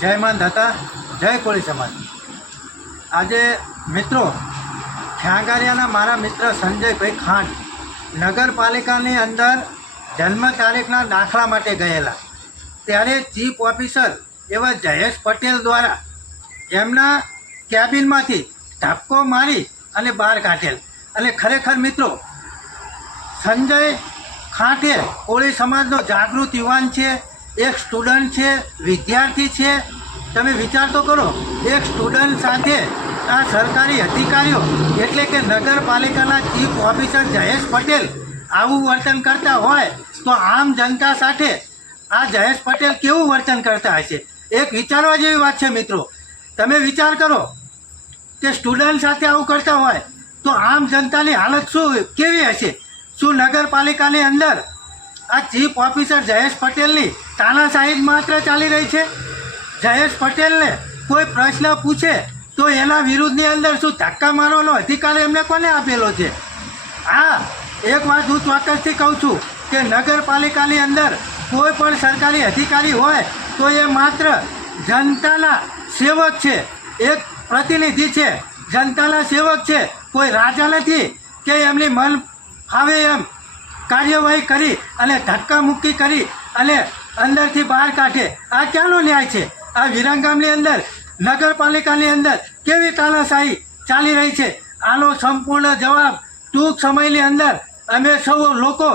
જય માન દાતા જય કોળી સમાજ. આજે મિત્રો ખ્યાંગારિયાના મારા મિત્ર સંજયભાઈ ખાંડ નગરપાલિકાની અંદર જન્મ તારીખના દાખલા માટે ગયેલા. ત્યારે ચીફ ઓફિસર એવા જયેશ પટેલ દ્વારા એમના કેબિનમાંથી ધક્કો મારી અને બહાર કાઢેલ. અને ખરેખર મિત્રો, સંજય ખાંટે કોળી સમાજનો જાગૃત યુવાન છે. એક સ્ટુડન્ટ છે, વિદ્યાર્થી છે. તમે વિચાર તો કરો, એક સ્ટુડન્ટ સાથે આ સરકારી અધિકારીઓ, એટલે કે નગરપાલિકાના ચીફ ઓફિસર જયેશ પટેલ, આવું વર્તન કરતા હોય, તો આમ જનતા સાથે આ જયેશ પટેલ કેવું વર્તન કરતા હશે? એક વિચારવા જેવી વાત છે મિત્રો. તમે વિચાર કરો કે સ્ટુડન્ટ સાથે આવું કરતા હોય, તો આમ જનતાની હાલત શું, કેવી હશે? શું નગરપાલિકાની અંદર આ ચીફ ઓફિસર જયેશ પટેલની તાનાશાહી જ માત્ર ચાલી રહી છે. જયેશ પટેલને કોઈ પ્રશ્ન પૂછે તો એના વિરુદ્ધની અંદર શું ધક્કા મારવાનો અધિકાર એમને કોને આપેલો છે? હા, એક વાત હું ચોક્કસથી કહું છું કે નગરપાલિકાની અંદર કોઈ પણ સરકારી અધિકારી હોય તો એ માત્ર જનતાના સેવક છે. એક પ્રતિનિધિ છે. જનતાના સેવક છે. કોઈ રાજા નથી કે એમની મન ફાવે એમ. કાર્યવાહી કરી અને ધક્કા મુક્કી કરી અને અંદરથી બહાર કાઢે. આ ક્યાંનો ન્યાય છે? આ વિરંગામની અંદર, નગરપાલિકાની અંદર કેવી તાનાશાહી ચાલી રહી છે? આનો સંપૂર્ણ જવાબ ટૂંક સમયની અંદર અમે સૌ લોકો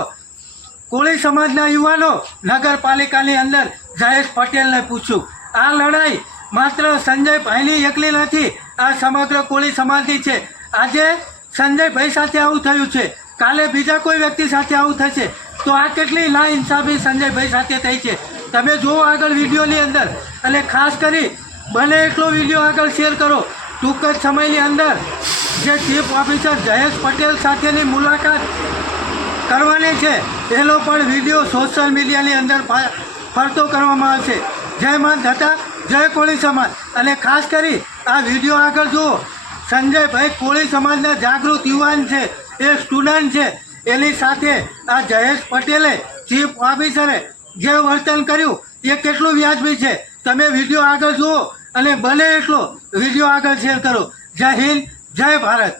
કોળી સમાજના યુવાનો નગરપાલિકાની અંદર જયેશ પટેલને પૂછ્યું આ લડાઈ માત્ર સંજયભાઈની એકલી નથી, આ સમગ્ર કોળી સમાજની છે. આજે સંજયભાઈ સાથે આવું થયું છે. કાલે બીજા કોઈ વ્યક્તિ સાથે આવું થશે તો આ કેટલી ના ઇન્સાફી સંજયભાઈ સાથે થઈ છે. તમે જુઓ આગળ વિડીયોની અંદર. અને ખાસ કરી બને એટલો વીડિયો આગળ શેર કરો, ટૂંક જ સમયની અંદર જે ચીફ ઓફિસર જયેશ પટેલ સાથેની મુલાકાત કરવાની છે, એનો પણ વીડિયો સોશિયલ મીડિયાની અંદર ફરતો કરવામાં આવશે. જય માન થતા જય કોળી સમાજ. અને ખાસ કરી, આ વીડિયો આગળ જુઓ. સંજયભાઈ કોળી સમાજના જાગૃત યુવાન છે. એ સ્ટુડન્ટ છે. એની સાથે આ જયેશ પટેલે ચીફ ઓફિસરે જે વર્તન કર્યું એ કેટલું વ્યાજબી છે. તમે વીડિયો આગળ જુઓ અને બને એટલો વીડિયો આગળ શેર કરો. જય હિન્દ જય ભારત.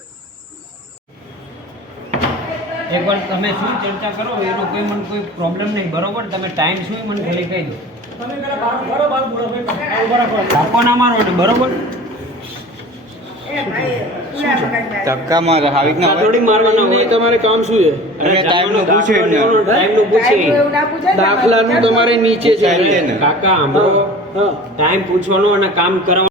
એકવાર તમે શું ચર્ચા કરો એનો કોઈ મને કોઈ પ્રોબ્લેમ નહીં. બરોબર? તમે ટાઈમ શું મને ખાલી કહી દો. એટલે બરોબર? આવી રીતના ધક્કા થોડી મારવાના હોય. તમારે કામ શું છે? અરે ટાઈમનું પૂછે જ ને. પૂછે. દાખલાનું તમારે નીચે છે. ને. કાકા ટાઈમ પૂછવાનો અને કામ કરવાનું